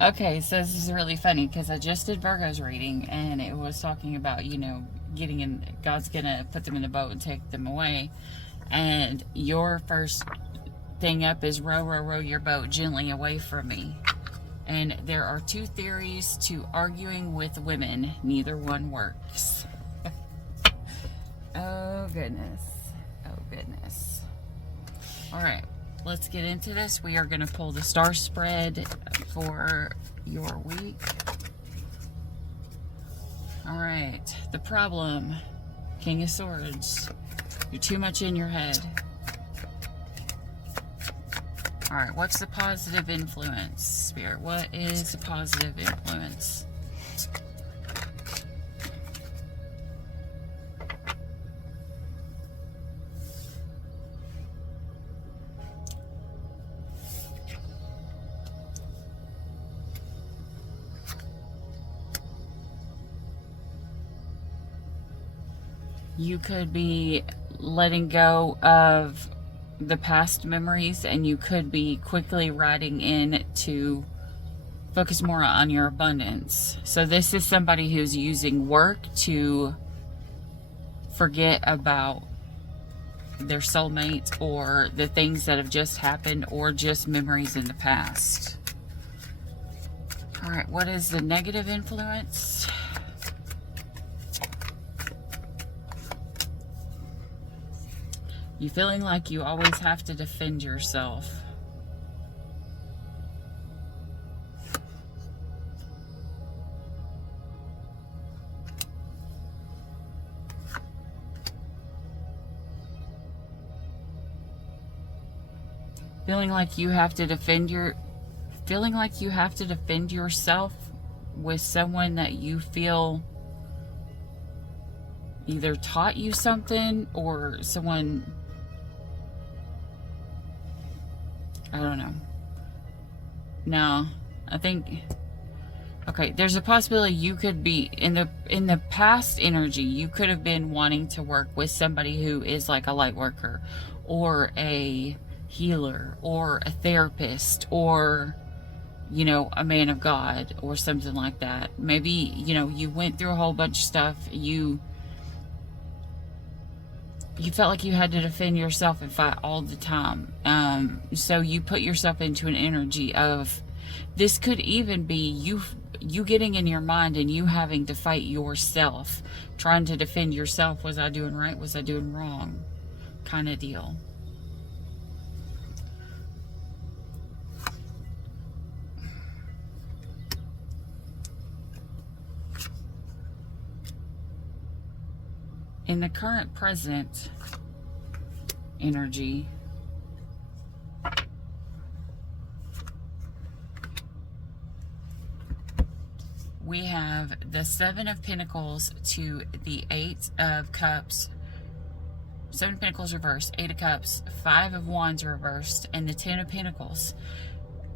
Okay, so this is really funny because I just did Virgo's reading and it was talking about, getting in, God's gonna put them in the boat and take them away. And your first thing up is row, row, row your boat gently away from me. And there are two theories to arguing with women, neither one works. Oh, goodness. Oh, goodness. All right, let's get into this. We are going to pull the star spread for your week. All right, the problem, King of Swords. You're too much in your head. All right, what's the positive influence, Spirit? What is the positive influence? You could be letting go of the past memories, and you could be quickly riding in to focus more on your abundance. So this is somebody who's using work to forget about their soulmate or the things that have just happened or just memories in the past. All right, what is the negative influence? You feeling like you always have to defend yourself. Feeling like you have to defend yourself with someone that you feel either taught you something or someone, I don't know. No, I think, okay, there's a possibility you could be in the past energy, you could have been wanting to work with somebody who is like a light worker or a healer or a therapist or a man of God or something like that. Maybe you went through a whole bunch of stuff. You felt like you had to defend yourself and fight all the time. So you put yourself into an energy of, this could even be you getting in your mind and you having to fight yourself, trying to defend yourself. Was I doing right? Was I doing wrong? Kind of deal. In the current present energy, we have the Seven of Pentacles to the Eight of Cups. Seven of Pentacles reversed, Eight of Cups, Five of Wands reversed, and the Ten of Pentacles.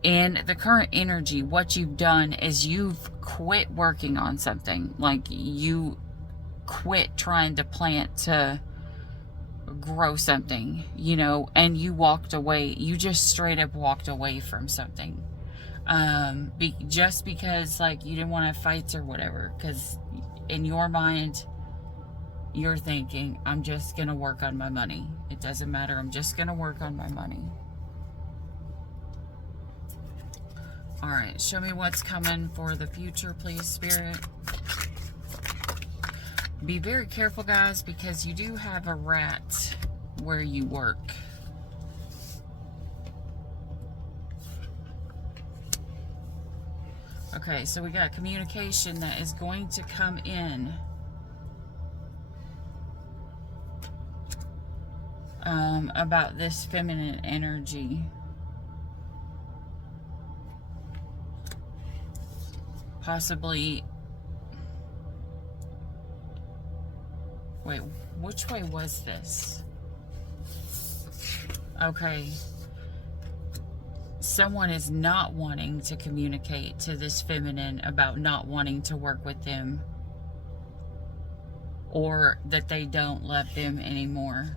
In the current energy, what you've done is you've quit working on something. Like you quit trying to plant to grow something, and you walked away. You just straight up walked away from something. Just because like you didn't want to fight or whatever, because in your mind you're thinking, I'm just gonna work on my money. It doesn't matter, I'm just gonna work on my money. All right, show me what's coming for the future, please, Spirit. Be very careful, guys, because you do have a rat where you work. Okay, so we got communication that is going to come in. About this feminine energy. Possibly. Wait, which way was this? Okay. Someone is not wanting to communicate to this feminine about not wanting to work with them, or that they don't love them anymore,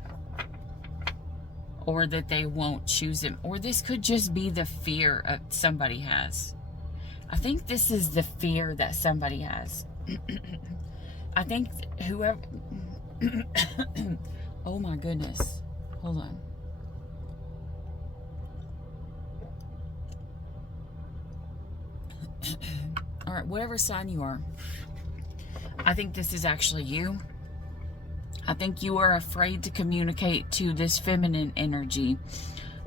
or that they won't choose him, or this could just be the fear of somebody has. I think this is the fear that somebody has. I think whoever oh my goodness, hold on. All right, whatever sign you are, I think this is actually you. I think you are afraid to communicate to this feminine energy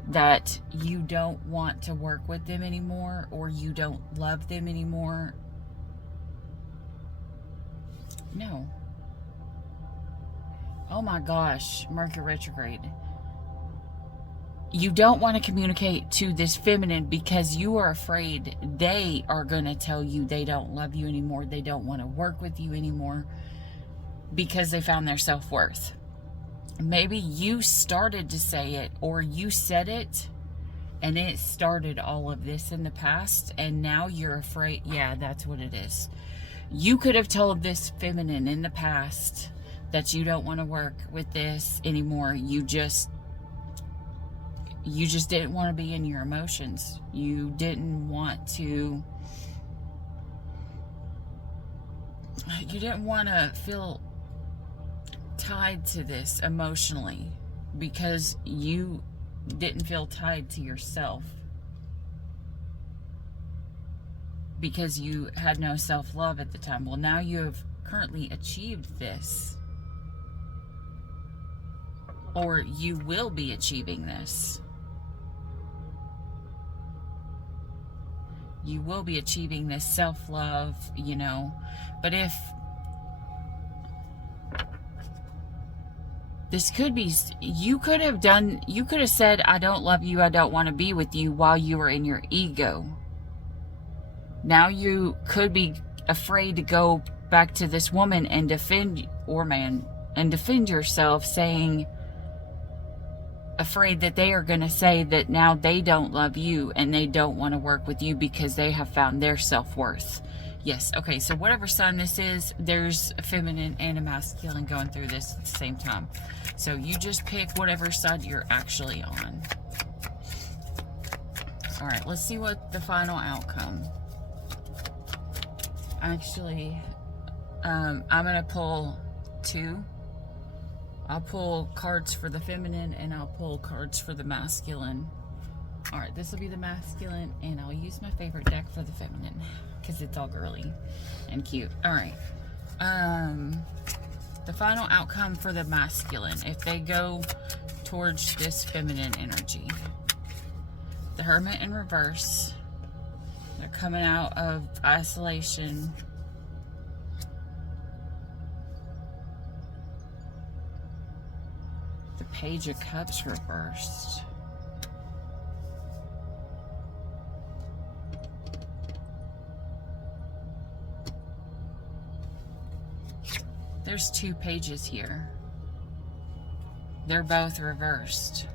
that you don't want to work with them anymore, or you don't love them anymore. No. Oh my gosh, Mercury retrograde. You don't want to communicate to this feminine because you are afraid they are going to tell you they don't love you anymore. They don't want to work with you anymore because they found their self-worth. Maybe you started to say it, or you said it and it started all of this in the past, and now you're afraid. Yeah, that's what it is. You could have told this feminine in the past that you don't want to work with this anymore. You just didn't want to be in your emotions. You didn't want to feel tied to this emotionally, because you didn't feel tied to yourself, because you had no self-love at the time. Well, now you have currently achieved this, or you will be achieving this. You will be achieving this self-love, you know. But if this could be, you could have said, I don't love you, I don't want to be with you, while you were in your ego. Now you could be afraid to go back to this woman and defend, or man, and defend yourself, saying, afraid that they are going to say that now they don't love you and they don't want to work with you because they have found their self-worth. Yes, okay, so whatever sign this is, there's a feminine and a masculine going through this at the same time. So you just pick whatever side you're actually on. All right, let's see what the final outcome. Actually, I'm going to pull two. I'll pull cards for the feminine and I'll pull cards for the masculine. All right, this will be the masculine, and I'll use my favorite deck for the feminine because it's all girly and cute. All right. The final outcome for the masculine, if they go towards this feminine energy. The Hermit in reverse. They're coming out of isolation. The Page of Cups reversed. There's two pages here. They're both reversed.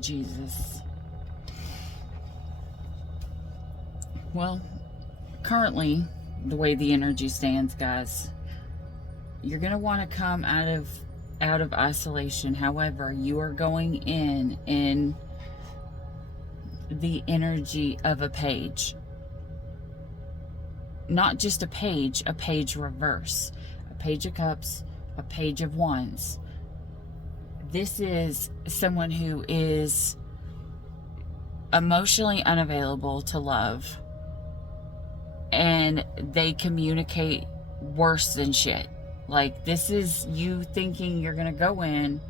Jesus. Well, currently, the way the energy stands, guys, you're going to want to come out of isolation. However, you are going in the energy of a page. Not just a page reverse. A Page of Cups, a Page of Wands. This is someone who is emotionally unavailable to love, and they communicate worse than shit. Like, this is you thinking you're gonna go in,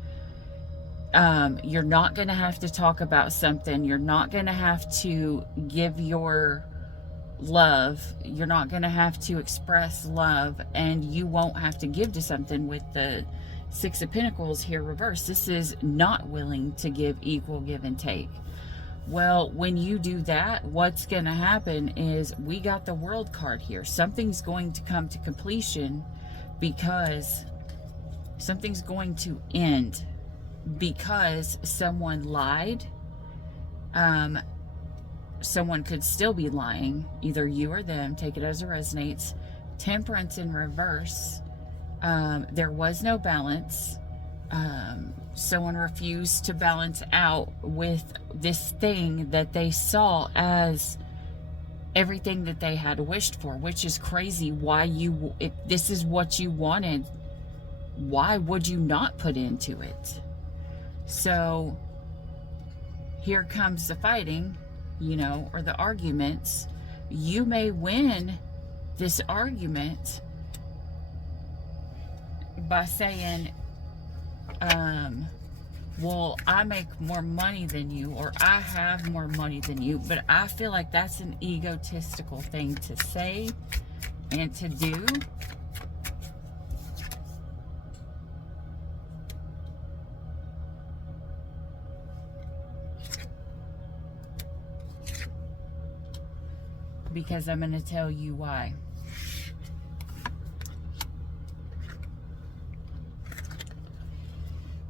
you're not gonna have to talk about something, you're not gonna have to give your love, you're not gonna have to express love, and you won't have to give to something. With the Six of Pentacles here reversed, this is not willing to give equal give and take. Well, when you do that, what's going to happen is we got the World card here. Something's going to come to completion because something's going to end because someone lied. Someone could still be lying, either you or them. Take it as it resonates. Temperance in reverse. There was no balance. Someone refused to balance out with this thing that they saw as everything that they had wished for, which is crazy. Why if this is what you wanted, why would you not put into it? So here comes the fighting, you know, or the arguments. You may win this argument by saying, well, I make more money than you, or I have more money than you. But I feel like that's an egotistical thing to say and to do. Because I'm going to tell you why.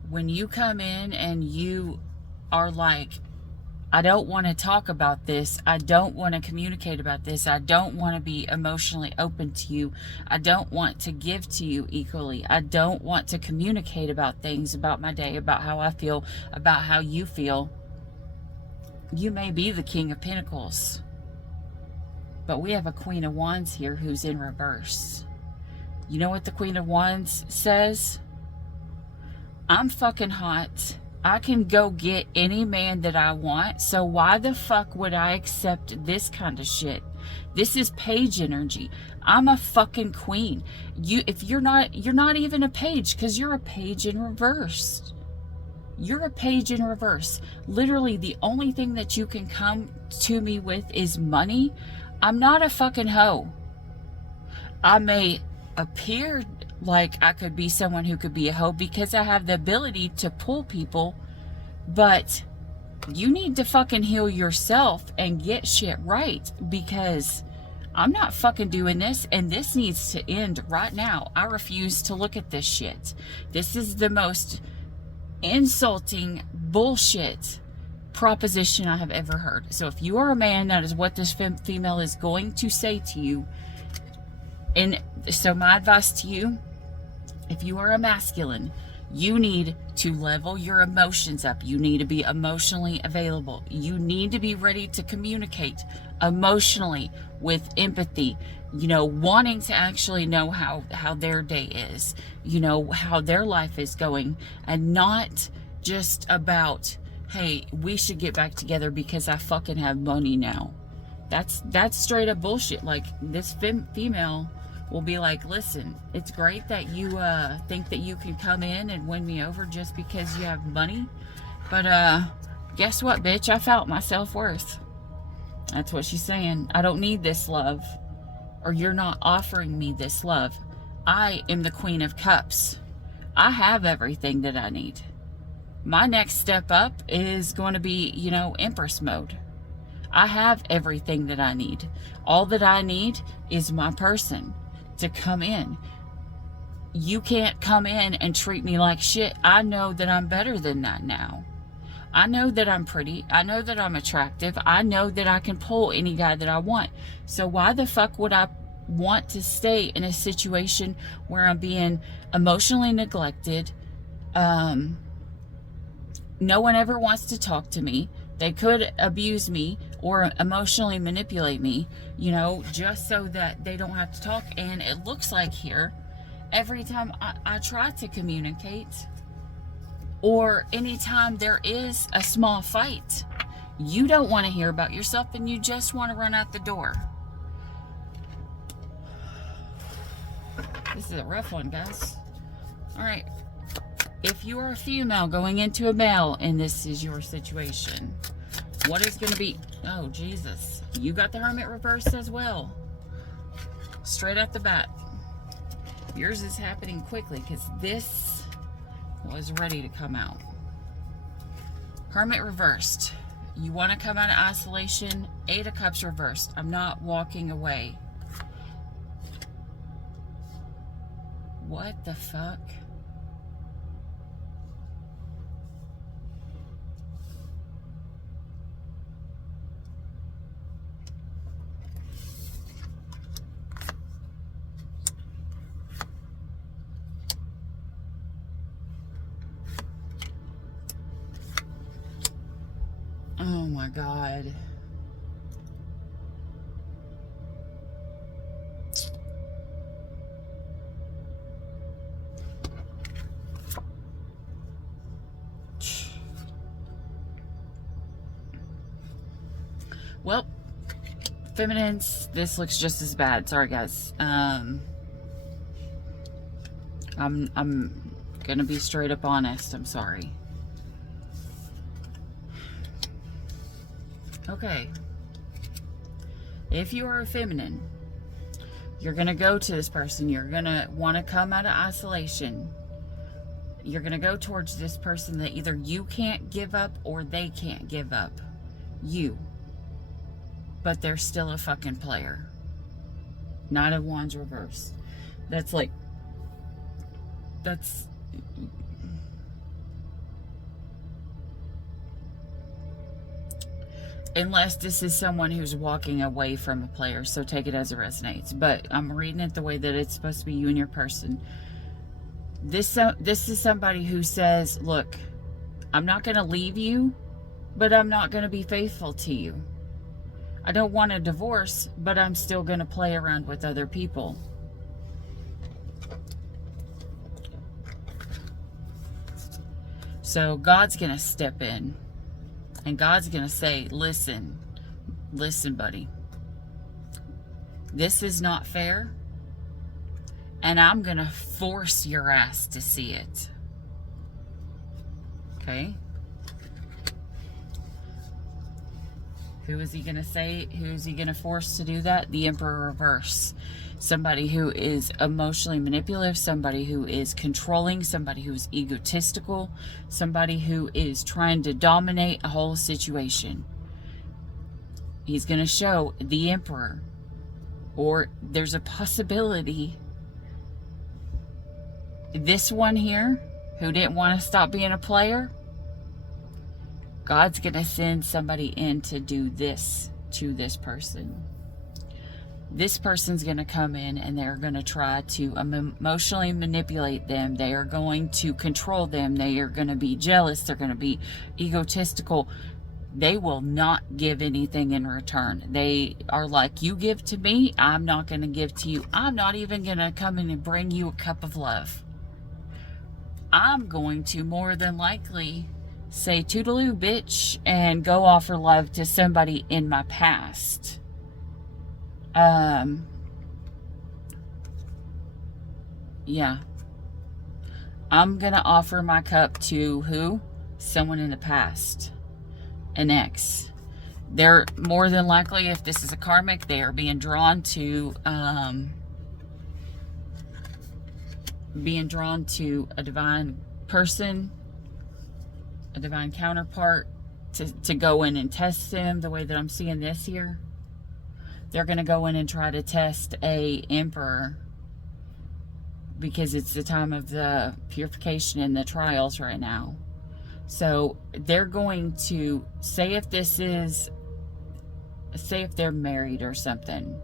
When you come in and you are like, I don't want to talk about this. I don't want to communicate about this. I don't want to be emotionally open to you. I don't want to give to you equally. I don't want to communicate about things, about my day, about how I feel, about how you feel. You may be the King of Pentacles, but we have a Queen of Wands here who's in reverse. You know what the Queen of Wands says? I'm fucking hot. I can go get any man that I want. So why the fuck would I accept this kind of shit? This is page energy. I'm a fucking queen. You're not even a page, because you're a page in reverse. You're a page in reverse. Literally, the only thing that you can come to me with is money. I'm not a fucking hoe. I may appear like I could be someone who could be a hoe because I have the ability to pull people, but you need to fucking heal yourself and get shit right, because I'm not fucking doing this, and this needs to end right now. I refuse to look at this shit. This is the most insulting bullshit proposition I have ever heard. So if you are a man, that is what this female is going to say to you. And so my advice to you, if you are a masculine, you need to level your emotions up. You need to be emotionally available. You need to be ready to communicate emotionally with empathy, you know, wanting to actually know how their day is, you know, how their life is going, and not just about, hey, we should get back together because I fucking have money now. That's straight up bullshit. Like, this female will be like, listen, it's great that you think that you can come in and win me over just because you have money, but guess what, bitch? I felt my self-worth. That's what she's saying. I don't need this love, or you're not offering me this love. I am the Queen of Cups. I have everything that I need. My next step up is going to be, you know, Empress mode. I have everything that I need. All that I need is my person to come in. You can't come in and treat me like shit. I know that I'm better than that now. I know that I'm pretty. I know that I'm attractive. I know that I can pull any guy that I want. So why the fuck would I want to stay in a situation where I'm being emotionally neglected? No one ever wants to talk to me. They could abuse me or emotionally manipulate me, you know, just so that they don't have to talk. And it looks like here, every time I try to communicate, or anytime there is a small fight, you don't want to hear about yourself and you just want to run out the door. This is a rough one, guys. All right. If you are a female going into a male and this is your situation, what is going to be... Oh, Jesus. You got the Hermit reversed as well. Straight out the bat. Yours is happening quickly because this was ready to come out. Hermit reversed. You want to come out of isolation. 8 of Cups reversed. I'm not walking away. What the fuck? Oh my God. Well, feminines, this looks just as bad. Sorry, guys. I'm gonna be straight up honest. I'm sorry. Okay. If you are a feminine, you're gonna go to this person. You're gonna want to come out of isolation. You're gonna go towards this person that either you can't give up or they can't give up you. But they're still a fucking player. Knight of Wands reverse. That's like, that's, unless this is someone who's walking away from a player, so take it as it resonates. But I'm reading it the way that it's supposed to be, you and your person. This is somebody who says, look, I'm not going to leave you, but I'm not going to be faithful to you. I don't want a divorce, but I'm still going to play around with other people. So God's going to step in. And God's going to say, listen, buddy. This is not fair. And I'm going to force your ass to see it. Okay? Who is he going to say? Who is he going to force to do that? The Emperor reverse. Somebody who is emotionally manipulative, somebody who is controlling, somebody who is egotistical, somebody who is trying to dominate a whole situation. He's going to show the Emperor. Or there's a possibility this one here, who didn't want to stop being a player, God's going to send somebody in to do this to this person. This person's going to come in and they're going to try to emotionally manipulate them. They are going to control them. They are going to be jealous. They're going to be egotistical. They will not give anything in return. They are like, you give to me, I'm not going to give to you. I'm not even going to come in and bring you a cup of love. I'm going to more than likely say toodaloo bitch and go offer love to somebody in my past. Yeah. I'm going to offer my cup to who? Someone in the past. An ex. They're more than likely, if this is a karmic, they are being drawn to a divine person, a divine counterpart, to go in and test them the way that I'm seeing this here. They're going to go in and try to test a emperor because it's the time of the purification and the trials right now. So they're going to say if they're married or something.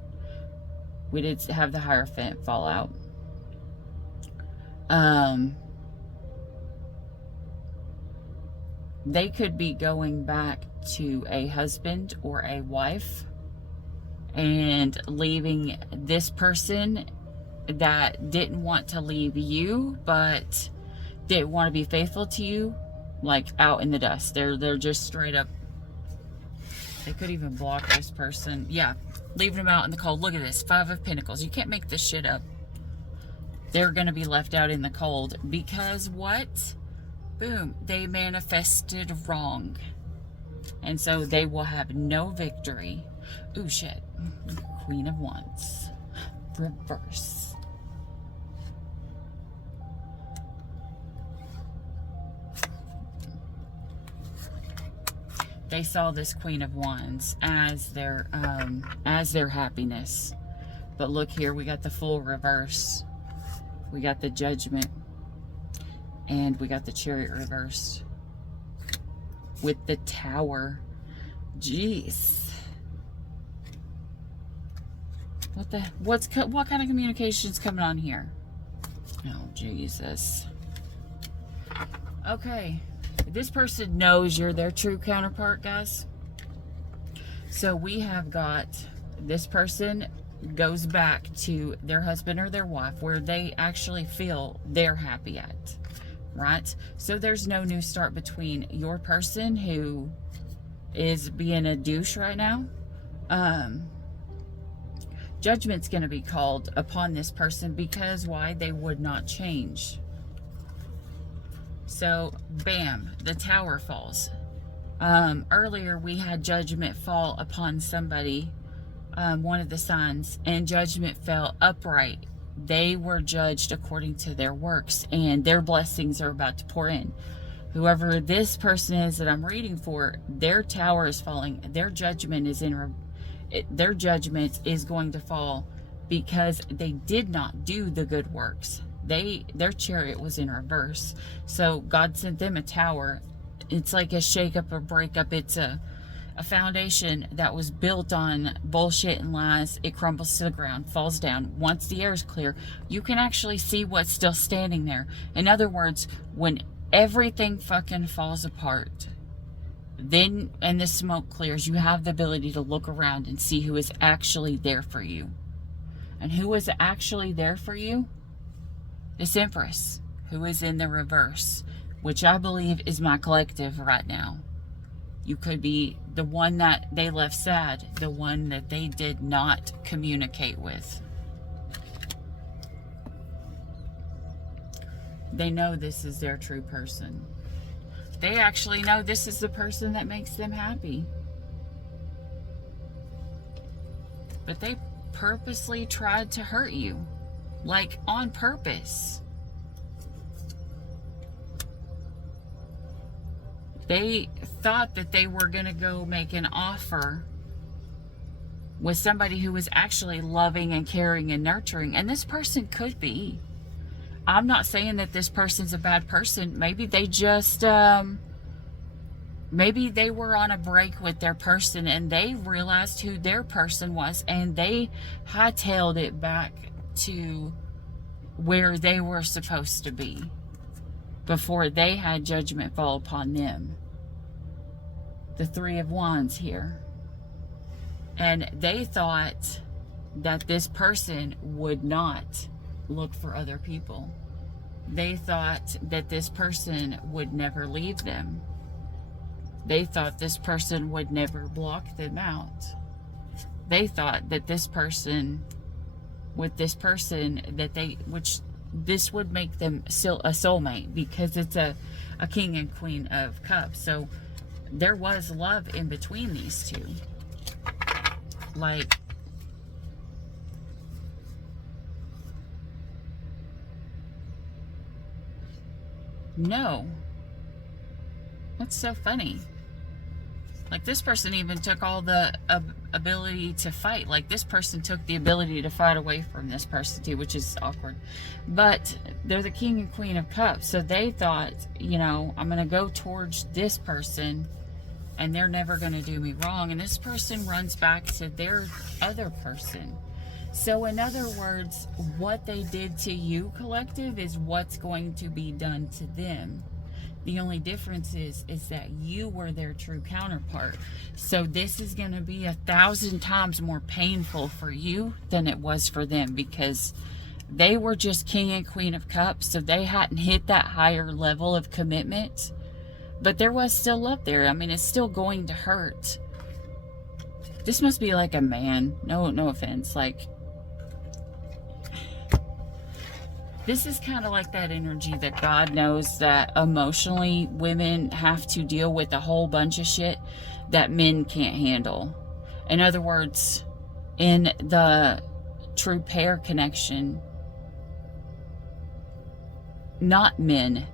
We did have the Hierophant fall out. They could be going back to a husband or a wife and leaving this person that didn't want to leave you but didn't want to be faithful to you, like out in the dust. They're just straight up. They could even block this person. Yeah, leaving them out in the cold. Look at this, 5 of Pentacles. You can't make this shit up. They're going to be left out in the cold because what? Boom, they manifested wrong. And so they will have no victory. Ooh, shit. Queen of Wands. Reverse. They saw this Queen of Wands as their happiness. But look here, we got the full reverse. We got the Judgment. And we got the Chariot reversed. With the Tower. Jeez. What kind of communication's coming on here? Oh, Jesus. Okay. This person knows you're their true counterpart, guys. So we have got this person goes back to their husband or their wife where they actually feel they're happy at, right? So there's no new start between your person who is being a douche right now. Judgment's going to be called upon this person because why? They would not change. So, bam, the Tower falls. Earlier we had Judgment fall upon somebody, one of the signs, and Judgment fell upright. They were judged according to their works, and their blessings are about to pour in. Whoever this person is that I'm reading for, their Tower is falling. Their judgment is their judgment is going to fall because they did not do the good works. Their Chariot was in reverse. So God sent them a Tower. It's like a shake-up or break-up. It's a foundation that was built on bullshit and lies. It crumbles to the ground, falls down. Once the air is clear, you can actually see what's still standing there. In other words, when everything fucking falls apart, then, and the smoke clears, you have the ability to look around and see who is actually there for you. And who is actually there for you? This Empress, who is in the reverse, which I believe is my collective right now. You could be the one that they left sad, the one that they did not communicate with. They know this is their true person. They actually know this is the person that makes them happy. But they purposely tried to hurt you. Like, on purpose. They thought that they were going to go make an offer with somebody who was actually loving and caring and nurturing. And this person could be. I'm not saying that this person's a bad person. Maybe they just, maybe they were on a break with their person and they realized who their person was and they hightailed it back to where they were supposed to be before they had judgment fall upon them. The Three of Wands here. And they thought that this person would not look for other people. They thought that this person would never leave them. They thought this person would never block them out. They thought that this person, with this person, that which this would make them still a soulmate because it's a King and Queen of Cups. So there was love in between these two. Like, no. That's so funny. Like, this person even took all the ability to fight. Like, this person took the ability to fight away from this person too, which is awkward. But they're the King and Queen of Cups. So they thought, you know, I'm going to go towards this person and they're never going to do me wrong. And this person runs back to their other person. So in other words, what they did to you, collective, is what's going to be done to them. The only difference is that you were their true counterpart. So this is going to be 1,000 times more painful for you than it was for them, because they were just King and Queen of Cups. So they hadn't hit that higher level of commitment, but there was still love there. I mean, it's still going to hurt. This must be like a man. No offense. Like, this is kind of like that energy that God knows that emotionally women have to deal with a whole bunch of shit that men can't handle. In other words, in the true pair connection, not men,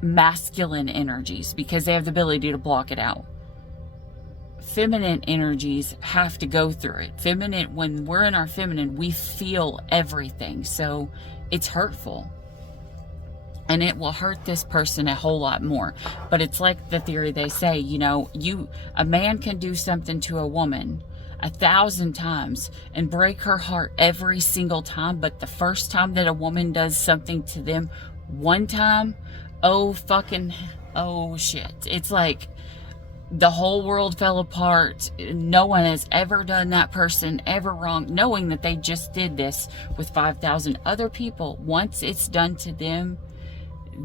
masculine energies, because they have the ability to block it out, feminine energies have to go through it. Feminine, when we're in our feminine, we feel everything. So it's hurtful. And it will hurt this person a whole lot more. But it's like the theory they say, you know, a man can do something to a woman 1,000 times and break her heart every single time. But the first time that a woman does something to them one time, oh shit. It's like the whole world fell apart. No one has ever done that person ever wrong, knowing that they just did this with 5,000 other people. Once it's done to them,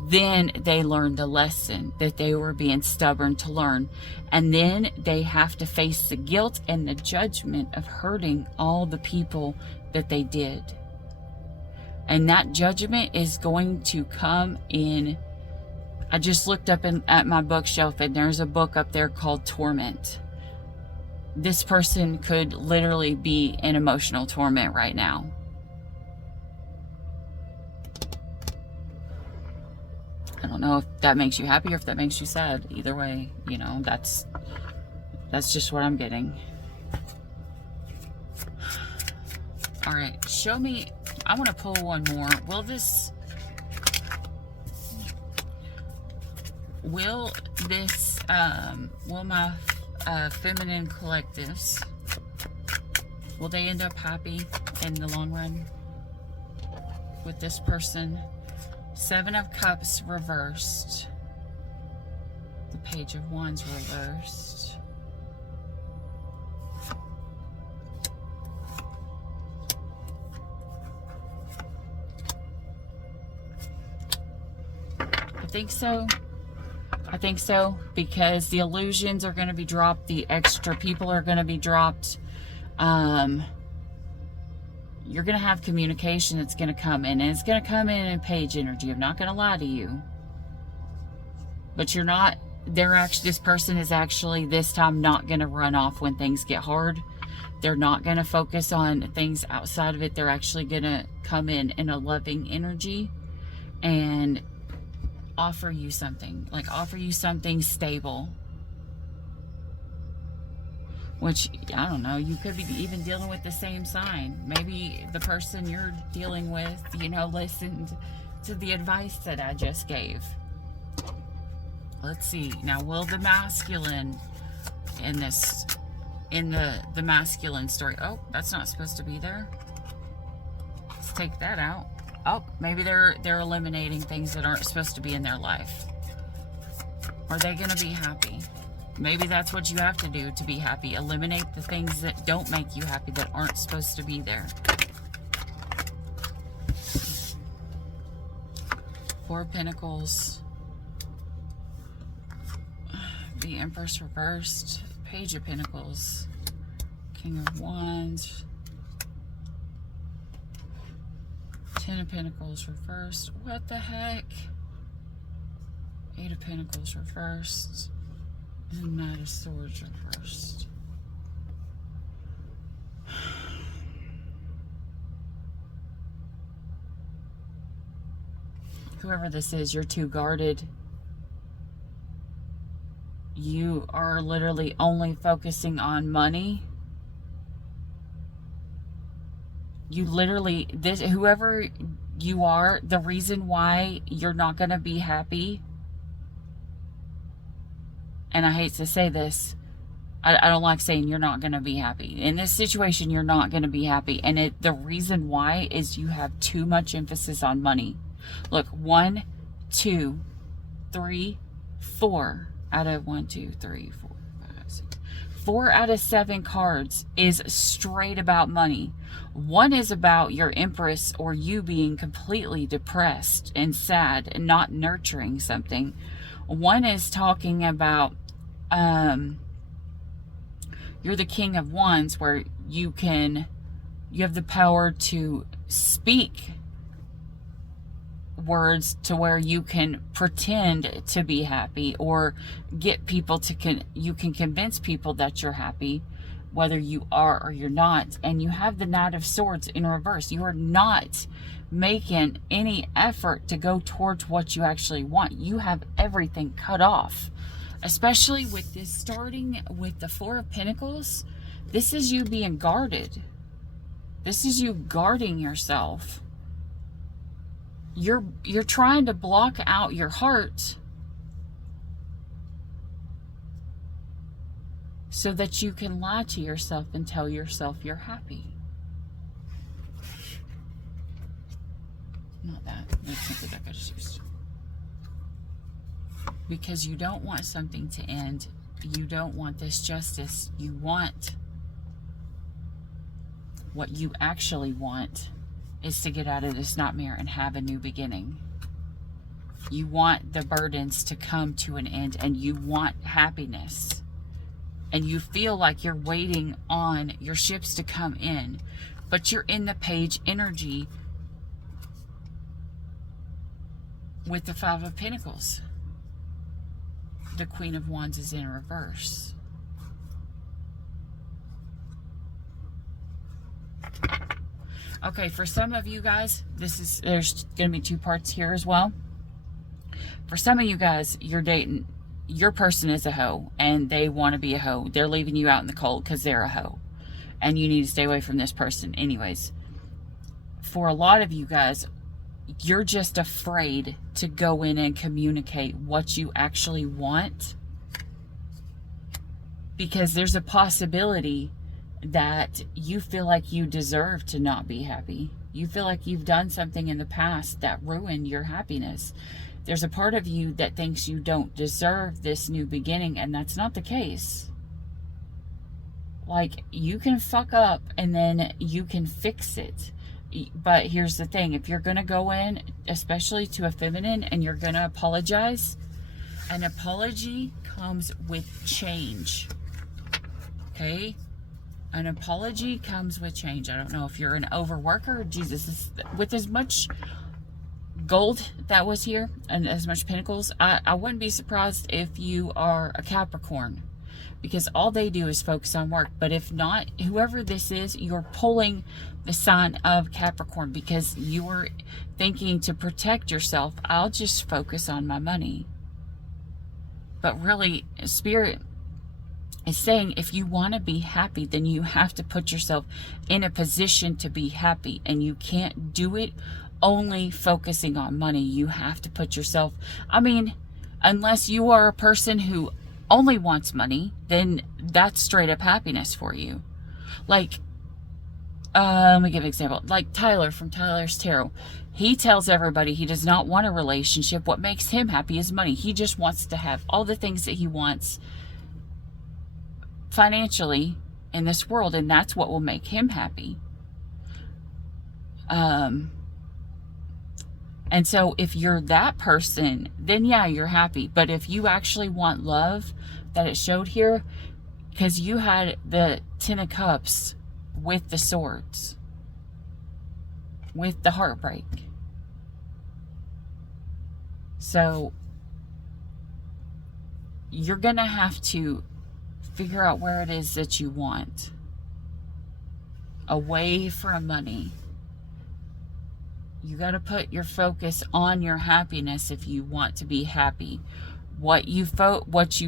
then they learn the lesson that they were being stubborn to learn. And then they have to face the guilt and the judgment of hurting all the people that they did. And that judgment is going to come in. I just looked up at my bookshelf, and there's a book up there called Torment. This person could literally be in emotional torment right now. I don't know if that makes you happy or if that makes you sad. Either way, you know, that's just what I'm getting. All right, show me. I want to pull one more. Will my feminine collectives, will they end up happy in the long run with this person? 7 of Cups reversed. The Page of Wands reversed. I think so. I think so, because the illusions are going to be dropped. The extra people are going to be dropped. You're going to have communication that's going to come in. And it's going to come in page energy. I'm not going to lie to you. But you're not, this person is actually this time not going to run off when things get hard. They're not going to focus on things outside of it. They're actually going to come in a loving energy and offer you something. Like offer you something stable. Which, I don't know, you could be even dealing with the same sign. Maybe the person you're dealing with, you know, listened to the advice that I just gave. Let's see. Now, will the masculine in this, the masculine story, oh, that's not supposed to be there. Let's take that out. Oh, maybe they're eliminating things that aren't supposed to be in their life. Are they going to be happy? Maybe that's what you have to do to be happy. Eliminate the things that don't make you happy, that aren't supposed to be there. 4 of Pentacles. The Empress reversed. Page of Pentacles. King of Wands. 10 of Pentacles reversed. What the heck? 8 of Pentacles reversed. And Knight of Swords reversed. Whoever this is, you're too guarded. You are literally only focusing on money. You literally, whoever you are, the reason why you're not going to be happy, and I hate to say this, I don't like saying you're not going to be happy. In this situation, you're not going to be happy. And the reason why is you have too much emphasis on money. Look, 1, 2, 3, 4 out of 1, 2, 3, 4, 5, 6. 4 out of 7 cards is straight about money. 1 is about your Empress or you being completely depressed and sad and not nurturing something. 1 is talking about you're the King of Wands, where you have the power to speak words to where you can pretend to be happy, or get people to you can convince people that you're happy, whether you are or you're not. And you have the Knight of Swords in reverse. You are not making any effort to go towards what you actually want. You have everything cut off. Especially with this, starting with the Four of Pentacles, this is you being guarded. This is you guarding yourself. You're trying to block out your heart so that you can lie to yourself and tell yourself you're happy. Not that. That's not the deck I just used. Because you don't want something to end. You don't want this justice. You want, what you actually want is to get out of this nightmare and have a new beginning. You want the burdens to come to an end, and you want happiness. And you feel like you're waiting on your ships to come in, but you're in the Page energy with the Five of Pentacles. The Queen of Wands is in reverse. Okay, for some of you guys, there's going to be two parts here as well. For some of you guys, you're dating, your person is a hoe and they want to be a hoe. They're leaving you out in the cold because they're a hoe. And you need to stay away from this person anyways. For a lot of you guys, you're just afraid to go in and communicate what you actually want. Because there's a possibility that you feel like you deserve to not be happy. You feel like you've done something in the past that ruined your happiness. There's a part of you that thinks you don't deserve this new beginning, and that's not the case. Like, you can fuck up and then you can fix it. But here's the thing, if you're going to go in, especially to a feminine, and you're going to apologize, an apology comes with change. Okay? An apology comes with change. I don't know if you're an overworker. Jesus, with as much gold that was here and as much pentacles, I wouldn't be surprised if you are a Capricorn, because all they do is focus on work. But if not, whoever this is, you're pulling the sign of Capricorn because you were thinking to protect yourself. I'll just focus on my money. But really, Spirit is saying if you want to be happy, then you have to put yourself in a position to be happy. And you can't do it only focusing on money. You have to put yourself, I mean, unless you are a person who only wants money, then that's straight up happiness for you. Like, let me give an example. Like Tyler from Tyler's Tarot. He tells everybody he does not want a relationship. What makes him happy is money. He just wants to have all the things that he wants financially in this world, and that's what will make him happy. And so if you're that person, then yeah, you're happy. But if you actually want love that it showed here, because you had the Ten of Cups with the swords, with the heartbreak. So you're going to have to figure out where it is that you want. Away from money. You got to put your focus on your happiness if you want to be happy. What you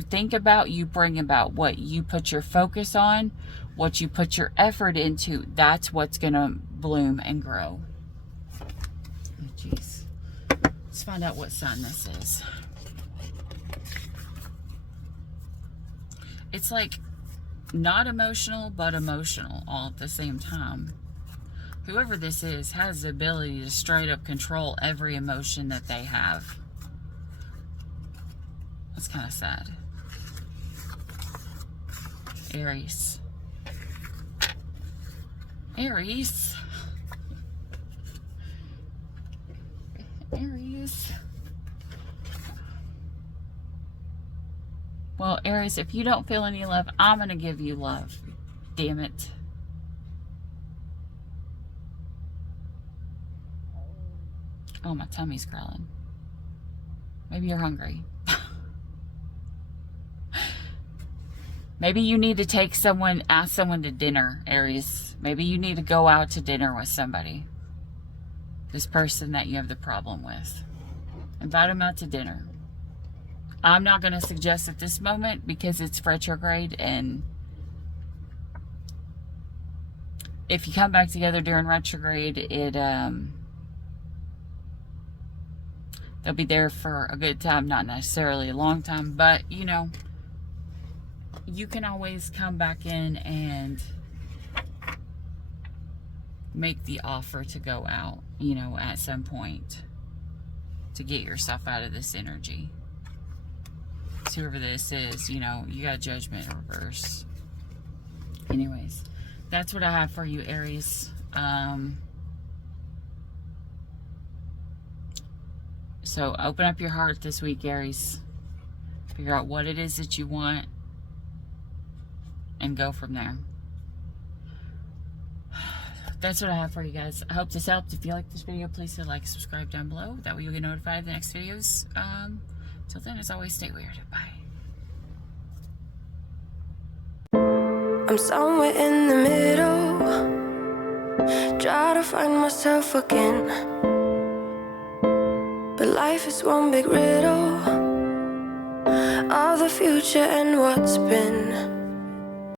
think about, you bring about. What you put your focus on, what you put your effort into, that's what's going to bloom and grow. Oh, jeez. Let's find out what sign this is. It's like not emotional, but emotional all at the same time. Whoever this is has the ability to straight up control every emotion that they have. That's kind of sad. Aries. Aries. Aries. Well, Aries, if you don't feel any love, I'm going to give you love. Damn it. Oh, my tummy's growling. Maybe you're hungry. Maybe you need to ask someone to dinner, Aries. Maybe you need to go out to dinner with somebody. This person that you have the problem with. Invite them out to dinner. I'm not going to suggest at this moment because it's retrograde, and if you come back together during retrograde, they'll be there for a good time, not necessarily a long time, but you know, you can always come back in and make the offer to go out, you know, at some point to get yourself out of this energy. So whoever this is, you know, you got Judgment in reverse. Anyways, that's what I have for you, Aries. So open up your heart this week, Aries. Figure out what it is that you want and go from there. That's what I have for you guys. I hope this helped. If you like this video, please hit like, subscribe down below. That way you'll get notified of the next videos. Till then, as always, stay weird. Bye. I'm somewhere in the middle, try to find myself again, but life is one big riddle of the future and what's been.